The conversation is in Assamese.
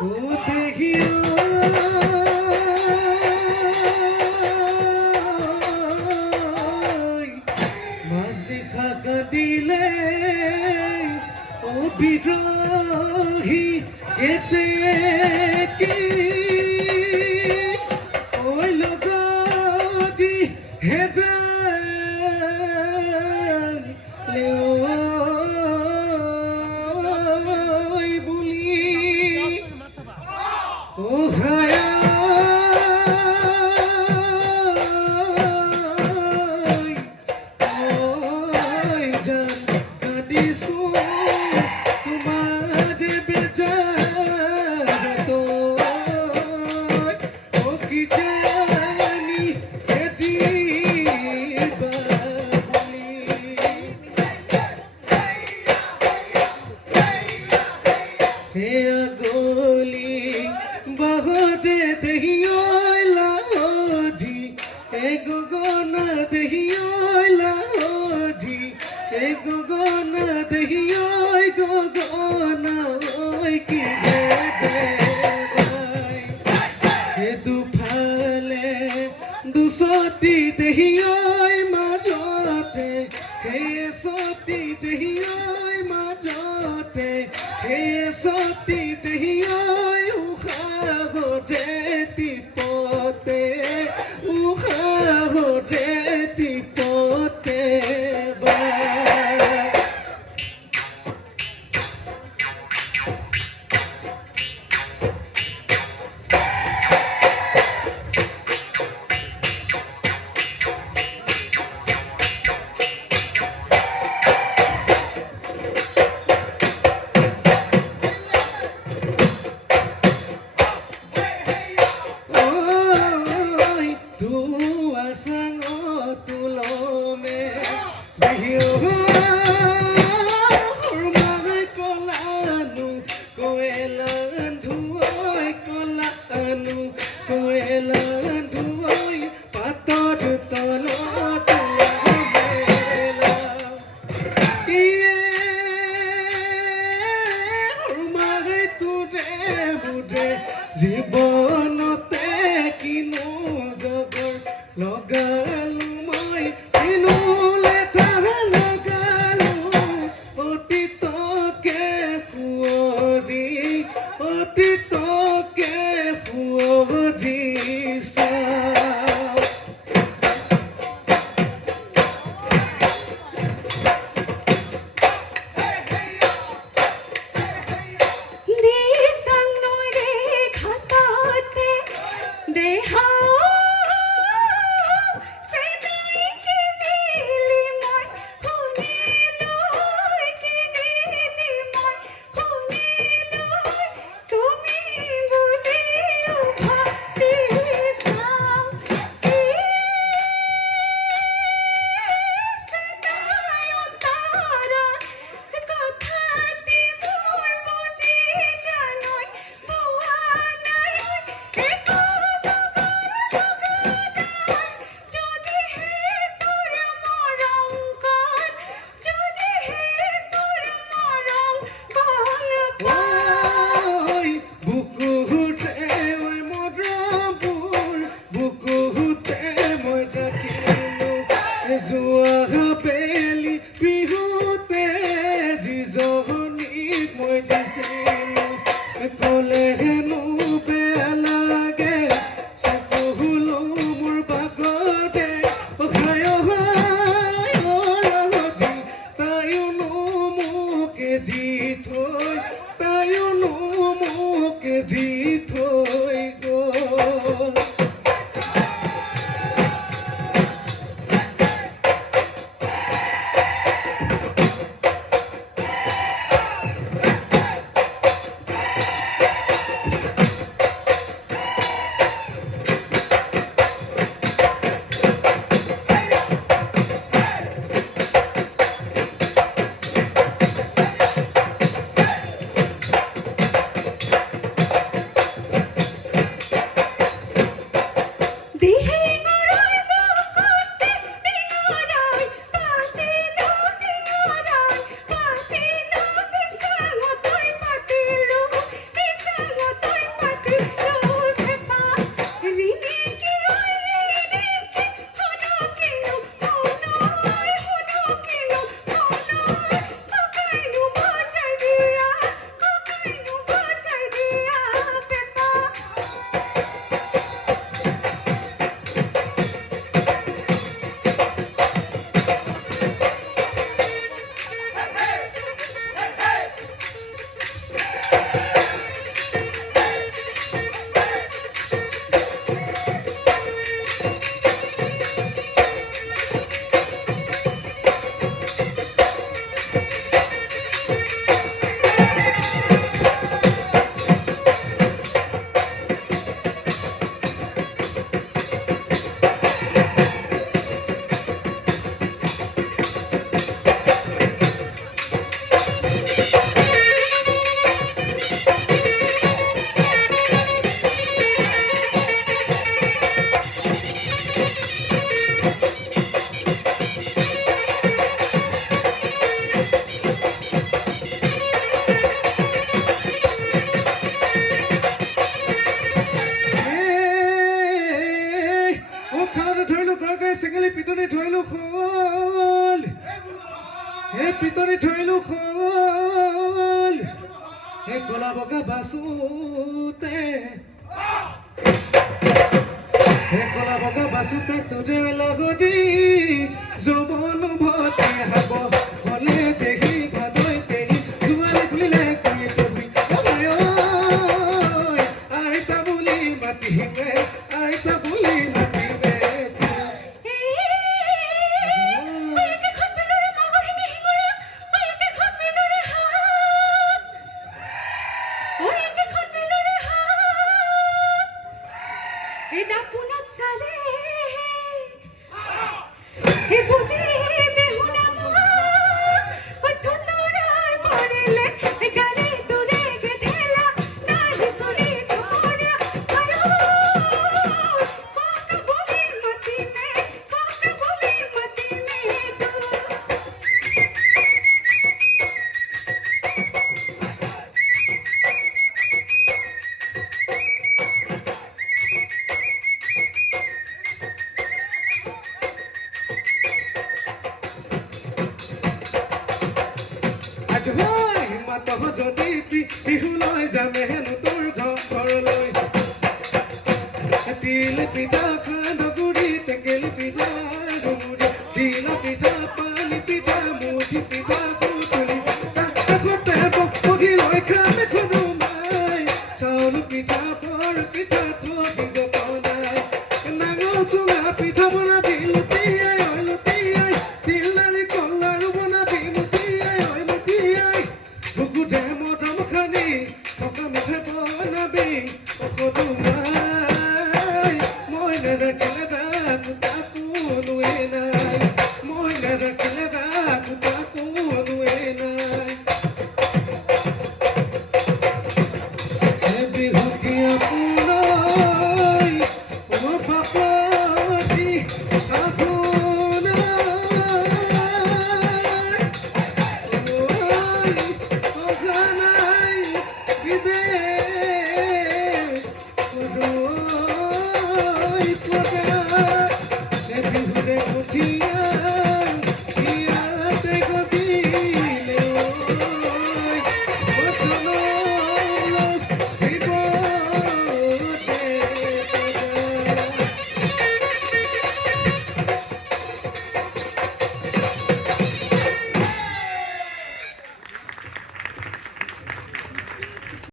ও দেখিও মাছ দেখা কাঁদিলে ও বিদ্রোহী এতে কি ওই লগতি হেরালে ওই বুলি ও হায়া बहुते दहियो लाहोजी एगो गोना दहियो लाहोजी एगो गोना दहियो गोना ओय की गे भाई ए दुफाले दुसती दहियो माजोते हे सोती दहियो माजोते हे सोती दहियो জীবনতে কিনো জগৰ লগালো মই কিনো লেঠা লগালো অতীতকে সুঁৱৰি অতীতকে সুঁৱৰি চাওঁ Di sang noi de khata ধৰিলো খল হে পিতৰি ধৰিলো খল হে কলা বগা বাসুতে হে কলা বগা বাসুতে তোৰে লাগতি যৌৱন ভতে হাব হলে দেহি ভাদৈ পেৰি জোৱালি খুলিলে কি কবি আইতা বুলি মাতিবে আইতা বুলি মাতিবে মাতহ যদি বিহুলৈ যামে হেনো তোৰ ঘৰলৈ তিল পিঠা খানগুৰি টেকেলি পিঠা গুৰি তিলা পিঠা পানী পিঠা মুঠি পিঠা পুতুলি কাষতে বহি লৈ খাম এখন মাই চাউল পিঠা বৰ পিঠা থবি যতনাই নাঙল চুঙা পিঠা বনাবি লুটিয়াই ঐ লুটিয়াই তিল নাৰিকল লাৰু বনাবি মুঠিয়াই ঐ মুঠিয়াই বুকুতে মদম খানি থকা মিঠে বনাবি ঔষধ